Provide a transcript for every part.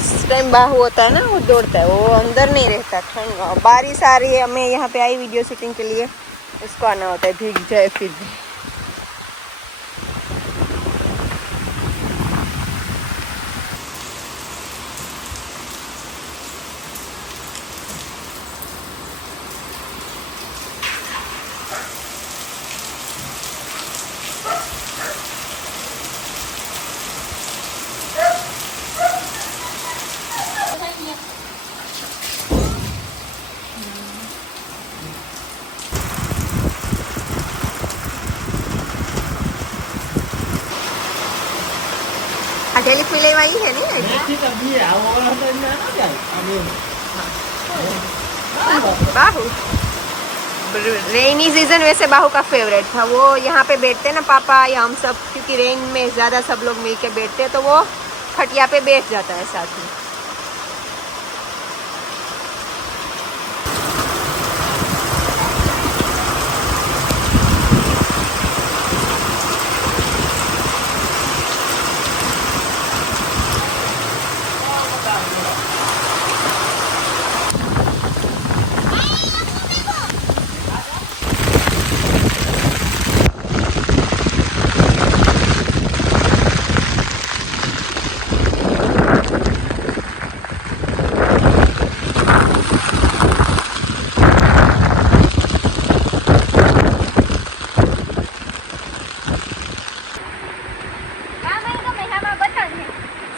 इस टाइम बाहु होता है ना, वो दौड़ता है, वो अंदर नहीं रहता। ठंड बारिश आ रही है, मैं यहाँ पे आई वीडियो शूटिंग के लिए, उसको आना होता है, भीग जाए फिर भी। अकेली मिले वही है नहीं बाहु। रेनी सीजन वैसे बाहु का फेवरेट था। वो यहाँ पे बैठते ना पापा या हम सब, क्योंकि रेन में ज़्यादा सब लोग मिल के बैठते हैं, तो वो खटिया पे बैठ जाता है साथ में।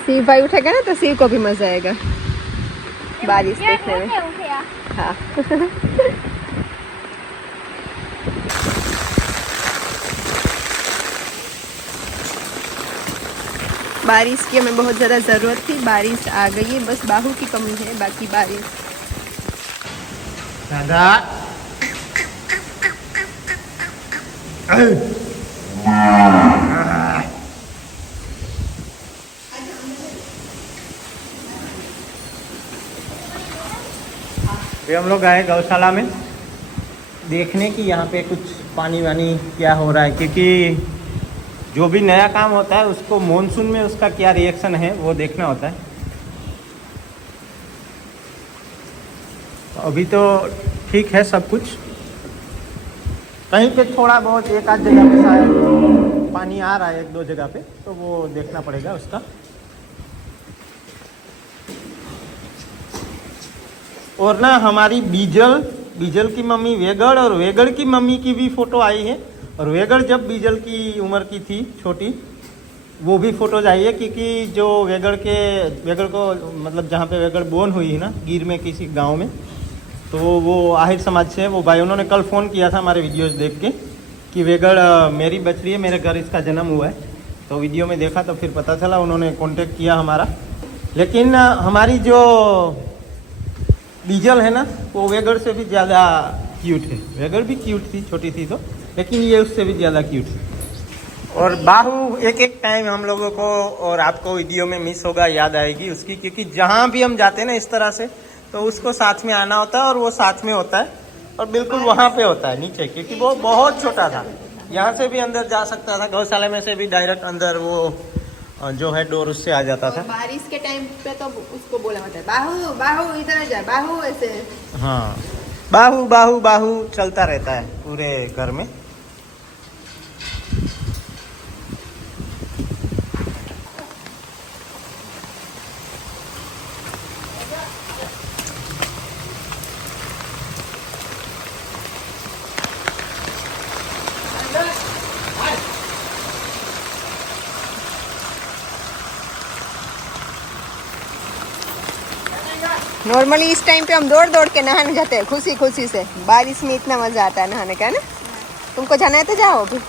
शिव भाई उठेगा ना तो शिव को भी मजा आएगा बारिश देखने में। हाँ बारिश की हमें बहुत ज़्यादा ज़रूरत थी, बारिश आ गई है, बस बाहु की कमी है, बाकी बारिश। दादा हम लोग आए गौशाला में देखने की यहाँ पे कुछ पानी वानी क्या हो रहा है, क्योंकि जो भी नया काम होता है उसको मॉनसून में उसका क्या रिएक्शन है वो देखना होता है। अभी तो ठीक है सब कुछ, कहीं पे थोड़ा बहुत एक आध जगह पे शायद पानी आ रहा है, एक दो जगह पे, तो वो देखना पड़ेगा उसका। और ना हमारी बीजल की मम्मी वेगड़ और वेगड़ की मम्मी की भी फोटो आई है, और वेगड़ जब बीजल की उम्र की थी छोटी, वो भी फोटोज आई है, क्योंकि जो वेगड़ को मतलब जहाँ पे वेगड़ बोर्न हुई है ना, गिर में किसी गांव में, तो वो आहिर समाज से वो भाई, उन्होंने कल फ़ोन किया था हमारे वीडियोस देख के कि वेगड़ मेरी बच रही है, मेरे घर इसका जन्म हुआ है। तो वीडियो में देखा तो फिर पता चला, उन्होंने कांटेक्ट किया हमारा। लेकिन हमारी जो बीजल है ना, वो वेगड़ से भी ज़्यादा क्यूट है। वेगड़ भी क्यूट थी, छोटी थी तो, लेकिन ये उससे भी ज़्यादा क्यूट है। और बाहु एक टाइम हम लोगों को और आपको वीडियो में मिस होगा, याद आएगी उसकी, क्योंकि जहाँ भी हम जाते हैं ना इस तरह से, तो उसको साथ में आना होता है, और वो साथ में होता है, और बिल्कुल वहाँ पे होता है नीचे, क्योंकि वो बहुत छोटा था, यहाँ से भी अंदर जा सकता था, गौशाला में से भी डायरेक्ट अंदर वो जो है डोर उससे आ जाता था। बारिश के टाइम पे तो उसको बोला होता है बाहु बाहु, इधर जा बाहु, ऐसे। हाँ, बाहु बाहु बाहु चलता रहता है पूरे घर में। नॉर्मली इस टाइम पे हम दौड़ दौड़ के नहाने जाते हैं, खुशी खुशी से। बारिश में इतना मजा आता है नहाने का, है ना। तुमको जाना है तो जाओ अभी।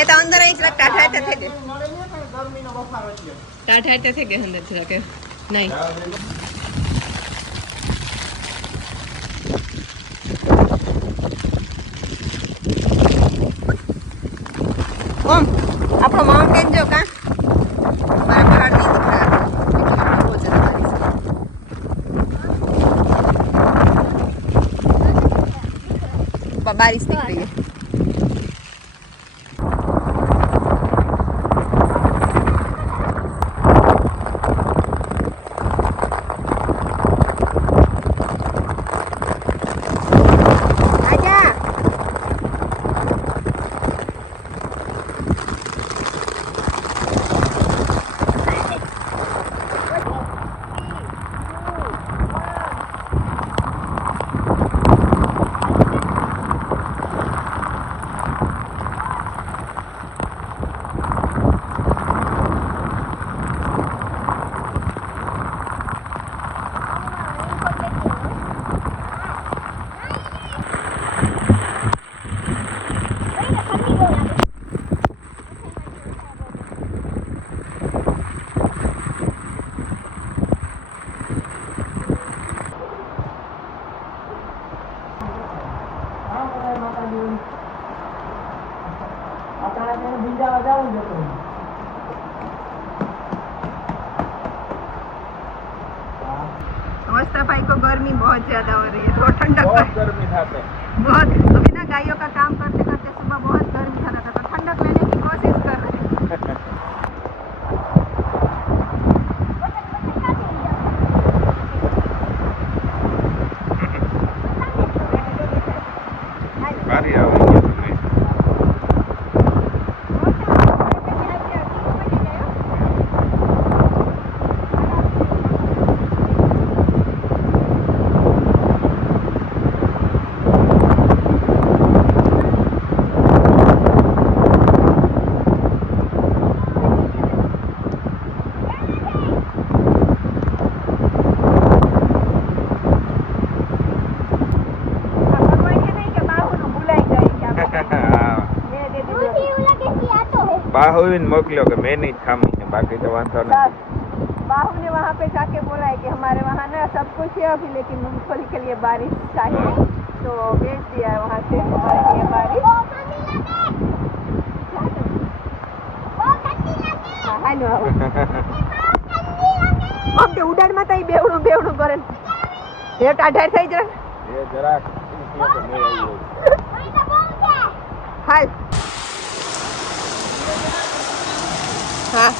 હે તો અંદર અહીં જરાક ટાઢા હેઠા થઈ ગયે ગરમીનો બફારો એટલે ટાઢા હેઠા થઈ ગયે અંદર જરાક નહીં ઓમ આપણો माउंटेन जो का हमारा पहाड़ नहीं दिख रहा है क्योंकि वहाँ बहुत ज्यादा बारिश है बारिश दिख रही है समझता भाई को गर्मी बहुत ज्यादा हो रही है तो ठंडक बहुत गर्मी खाते बहुत अभी ना गायों का काम करते करते सुबह बहुत गर्मी था तो ठंडक लेने की कोशिश कर रहे हैं बारी आवेगी तुम्हें बाहुन मोकलो के मैं नहीं खामी है बाकी तो वांधो नहीं बाहू ने वहाँ पे जाके बोला है कि हमारे वहाँ ना सब कुछ है अभी लेकिन मूंगफली के लिए बारिश चाहिए तो भेज दिया है वहाँ से हमारे लिए बारिश हेलो हम तो उड़ान में तई बेवड़ू बेवड़ू करे ये टाढा થઈ જરા ये जरा तो मैं आई हाल हाँ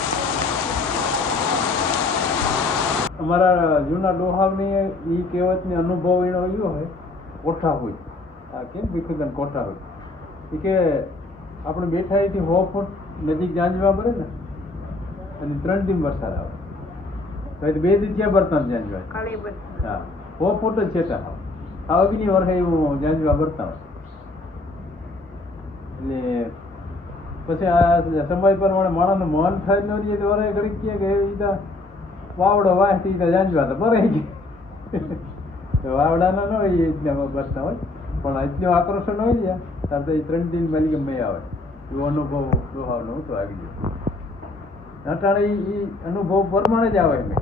અમારા જૂના ડોહાવની એ કહેવતની અનુભવ એનો એવો હોય કોઠા હોય આ કેમ ભીખુદાન કોઠા હોય એ કે આપણે બેઠા એથી 100 ફૂટ નજીક જાંજવા પડે ને અને 3 દિન વરસાદ આવે તો એ 2 દિન ત્યાં બરતા જાંજવા હા 100 ફૂટ જ છેટા આ અગ્નિ વર્ષે એવું જાંજવા બરતા હોય એટલે પછી આ સમય પ્રમાણે માણસનું મન થાય ન રહીએ તો વરે ઘડીક કહે કે એ તો વાવડો વાહતી તો જાંજવા તો ભરાઈ ગઈ તો વાવડાનો ન હોય એ રીતના બસતા હોય પણ એટલું આકર્ષણ હોય ને ત્યારે તો એ 3 દિન મળી ગમે આવે એવો અનુભવ ડોહાવનો હતો આગળ અટાણે એ અનુભવ પ્રમાણે જ આવે મેં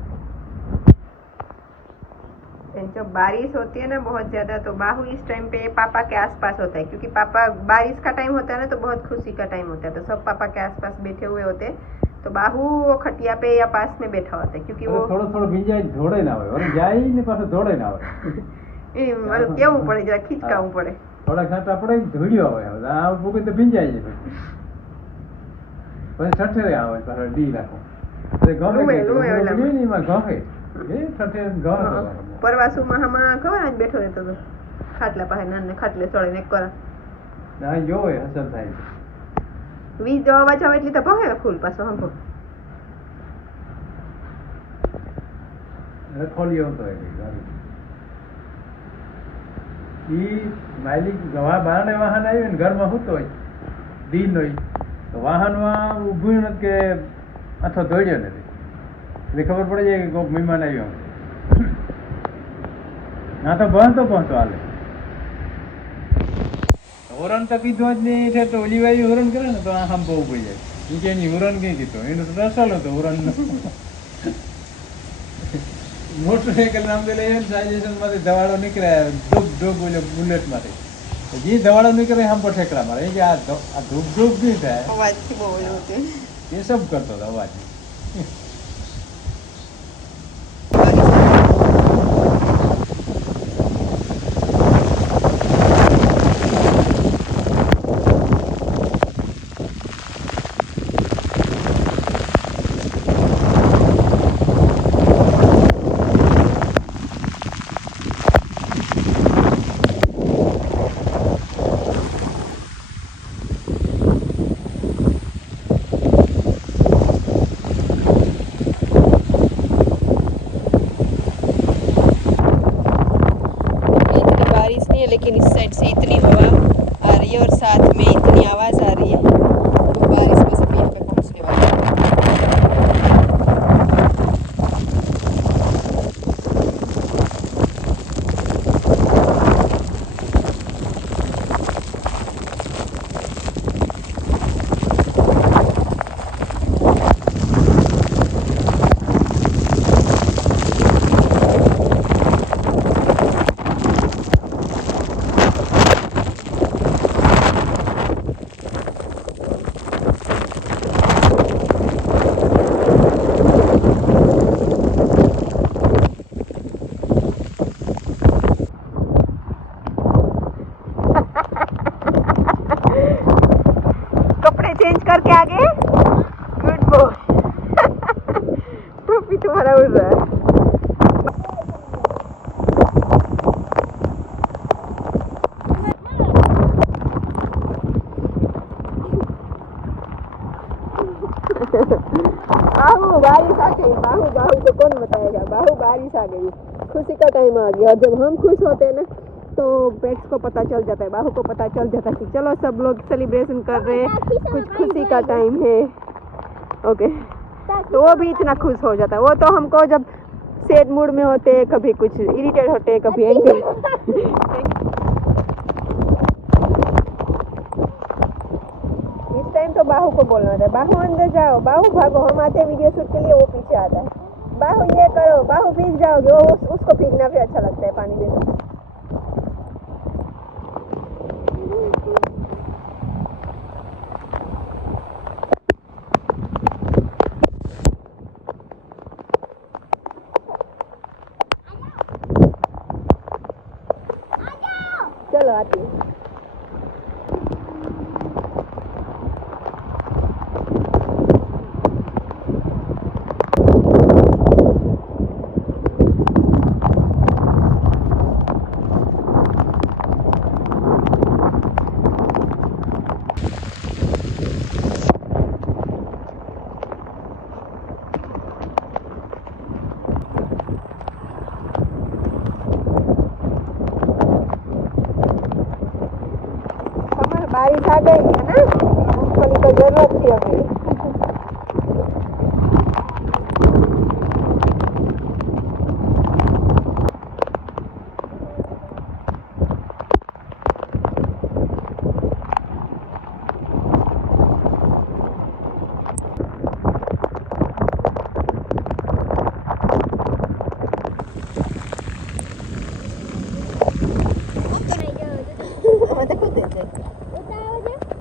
जब बारिश होती है ना बहुत ज्यादा तो बाहू इस टाइम पे पापा के आसपास होता है क्योंकि पापा बारिश का टाइम होता है ना तो बहुत खुशी का टाइम होता है तो सब पापा के आसपास बैठे हुए होते हैं तो बाहू वो खटिया पे या पास में बैठा होता है क्योंकि वो થોડો થોડો ભીંજાય ધોડે ના આવે અને જાય ને પાછો ધોડે ના આવે કેવું પડે જરા ખીચકાવું પડે થોડા ઘાટા પડે ધોડ્યો આવે આ ભૂકે તો ભીંજાય જાય પછી ઠઠેરે આવે પાછો ડી રાખો પરવાસુમાં હમણાં ખબર આજ બેઠો રહેતો હતો ખાટલા પાસે નાને ખાટલે ચડીને એક કરા જોવે અસર થાય વીજ જવા બચાવ એટલી તો ભાવે ફૂલ પાછો હંભો રખોલી આવતો ઈ માલિક ગવા બારણે વાહન આવ્યું ને ઘરમાં સૂતો હોય દિન હોય તો વાહનમાં ઊભું નથી કે અથવા દોડ્યો નથી એટલે ખબર પડે જાય કે કોઈક મહેમાન આવ્યો ના તો પહોંચતો હાલે હોરણ તો કીધું જ નહીં છે તો ઓલી વાળી હોરણ કરે ને તો આ આમ બહુ પડી જાય એ કે એની હોરણ કઈ કીધું એનું તો રસલ હતો હોરણનો મોટરસાઇકલ નામ દે લઈએ સાજેશન માંથી ધવાડો નીકળે ધૂપ ધૂપ બોલ્યો બુલેટ માંથી જે ધવાડો નીકળે આમ પર ઠેકડા મારે એ કે આ ધૂપ ધૂપ નહીં થાય અવાજથી બહુ ઓલું હતું. એ સબ કરતો હતો અવાજ लेकिन इस साइड से इतनी हवा आ रही है और साथ में इतनी आवाज़ आ रही है तो बारिश में सब यहाँ पे पहुँचने वाले हैं. कपड़े चेंज करके आ गए. Good boy. टोपी तुम्हारा उड़ रहा है. बाहु बारिश आ गई. बाहु बाहु तो कौन बताएगा. बाहु बारिश आ गई. खुशी का टाइम आ गया और जब हम खुश होते हैं ना तो पेट्स को पता चल जाता है. बाहु को पता चल जाता है कि चलो सब लोग सेलिब्रेशन कर रहे हैं, कुछ खुशी का टाइम है. ओके तो वो भी इतना खुश हो जाता है. वो तो हमको जब सैड मूड में होते हैं, कभी कुछ इरिटेट होते हैं, कभी एंग्री. इस टाइम तो बाहु को बोलना था, बाहु अंदर जाओ, बाहु भागो. हम आते हैं वीडियो शूट के लिए, वो पीछे आता है. बाहु ये करो, बाहु भीग जाओगे. वो उसको भीगना भी अच्छा लगता है पानी में. चलो आती हूँ. बारिश आ गई है ना, मूंगफली को जरूरत थी अभी.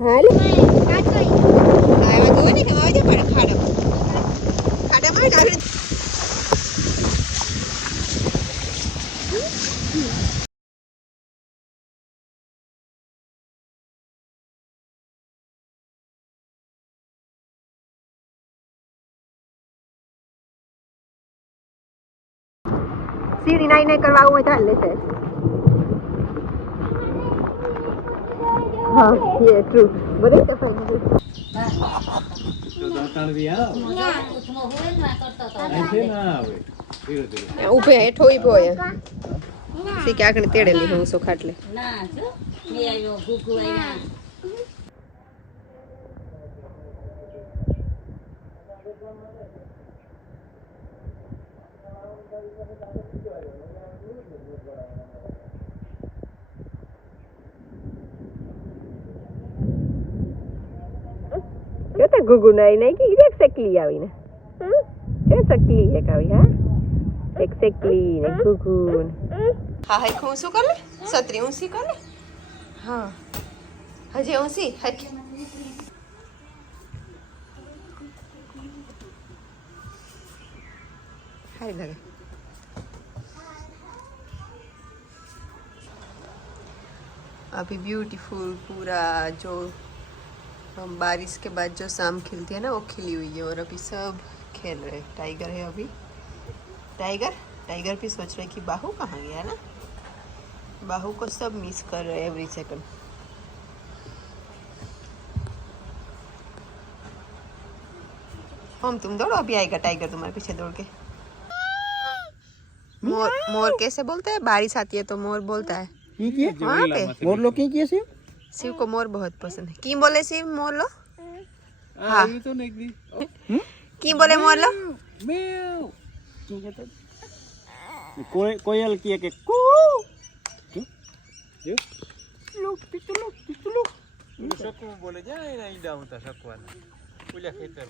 હાલો આવ્યા તો ને કે આવજે પણ ખાડામાં ડારે. સીડી નાઈ નાઈ કરવા આવું હોય ચાલ લેશે. हाँ ये ट्रू. बड़े सफाई તો દાંતણ બી આવે ના આવે ધીરે ધીરે ऊपे हेठो ही पोए सी क्या कने तेड़ेली हूं सो खाटले ना जो मी आयो गुगु आया ગુગુ નહીં કે એક સકલી આવીને છે સકલી એક આવી હા એક સકલી ને ગુગુ હા હાય હું શું કર લે સત્રી ઊંસી કર લે હા હજી ઊંસી હાય हाय लगे अभी ब्यूटीफुल पूरा जो बारिश के बाद जो शाम खिलती है ना वो खिली हुई है और अभी सब खेल रहे टाइगर है अभी टाइगर भी सोच रहे कि बाहू कहाँ गया ना बाहू को सब मिस कर रहे एवरी सेकंड हम तुम दौड़ो अभी आएगा टाइगर तुम्हारे पीछे दौड़ के मोर कैसे बोलते हैं बारिश आती है तो मोर बोलता है वहाँ पे मोर लोग की शिव शिव को मोर बहुत पसंद है की बोले शिव मोर लो हाँ तो नहीं की बोले मोर लो कोयल की के कू सकू बोले जाए नहीं डाउन था सकवाना पूजा खेतर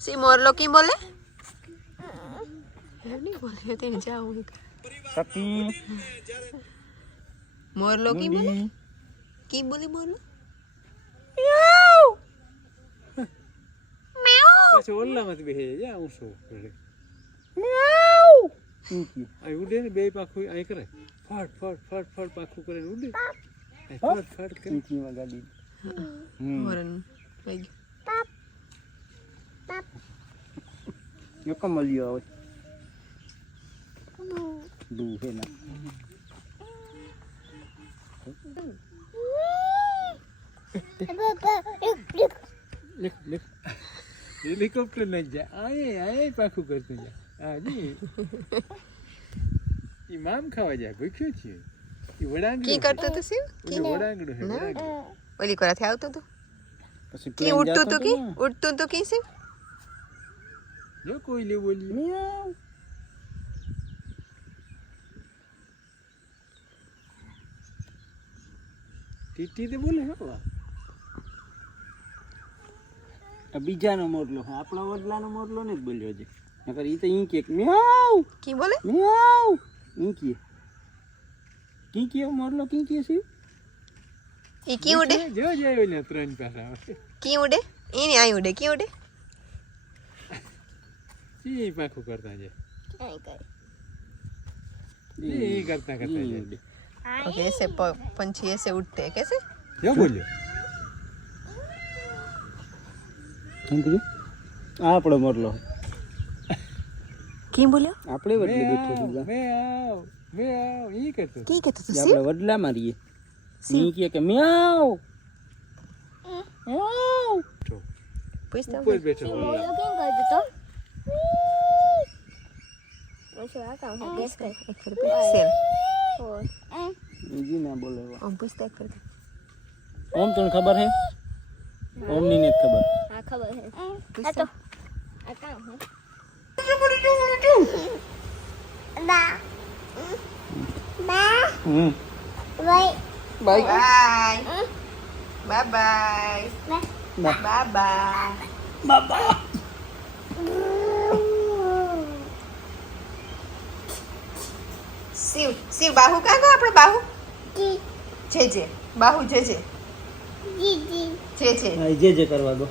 शिव मोर लो की बोले नहीं बोले तेरे जाओ सती मोर लो की बोले की बोली बोलो પછી ઓલામાં બેહે જા ઊંસો કરે આ ઉડે ને બે પાખું આય કરે ફટ ફટ ફટ ફટ પાખું કરે ઉડે ફટ ફટ કરે नीचे गाड़ी मोरन भाई यो कमलियो आवे दू है ना लिख लिख हेलीकॉप्टर नहीं जा आए आए पाखुं करते जा आ जी ई माम खावा जा ભૂખ્યો છે ઈ વડાંગડો की करतो तो शिव ઈ વડાંગડો હે વડાંગડો ओली कोरा थे आवतो तो પછી की उठतो तो की उठतो तो की शिव જો કોઈ લે બોલી मियाओ ટીટી તે બોલે હો બીજાનો મોરલો આપણો વડલાનો મોરલો ને જ બોલ્યો છે નકર ઈ તો ઈ કે મિયાઉ की बोले મિયાઉ ઈ કે મોરલો કી કે છે ई की उड़े જો જાય ઓલા ત્રણ પાછા की उड़े ई नहीं आई उड़े की उड़े ઈ પાખું કરતા જાય ઈ કરતા કરતા જાય ओके ऐसे पंछी ऐसे उड़ते हैं कैसे જો બોલ્યો એમ કીધું આપણો મોરલો की बोले આપણે વડલે બેઠો છે મે આવ ઈ કરતો की कहते तो આપણે વડલા મારીએ ઈ કે મિયાઉ મિયાઉ पूछता ઉપર બેઠો ઓલા एक फिर सेल ઈજી ના બોલે हम पूछता एक फिर ઓમ તને ખબર હે ઓમ ની ને ખબર हाँ खबर है पूछता bye bye bye bye bye bye Shiv Shiv बाहु कहाँ गयो આપણે બાહુ જે બાહુ જે જે જે કરવા દો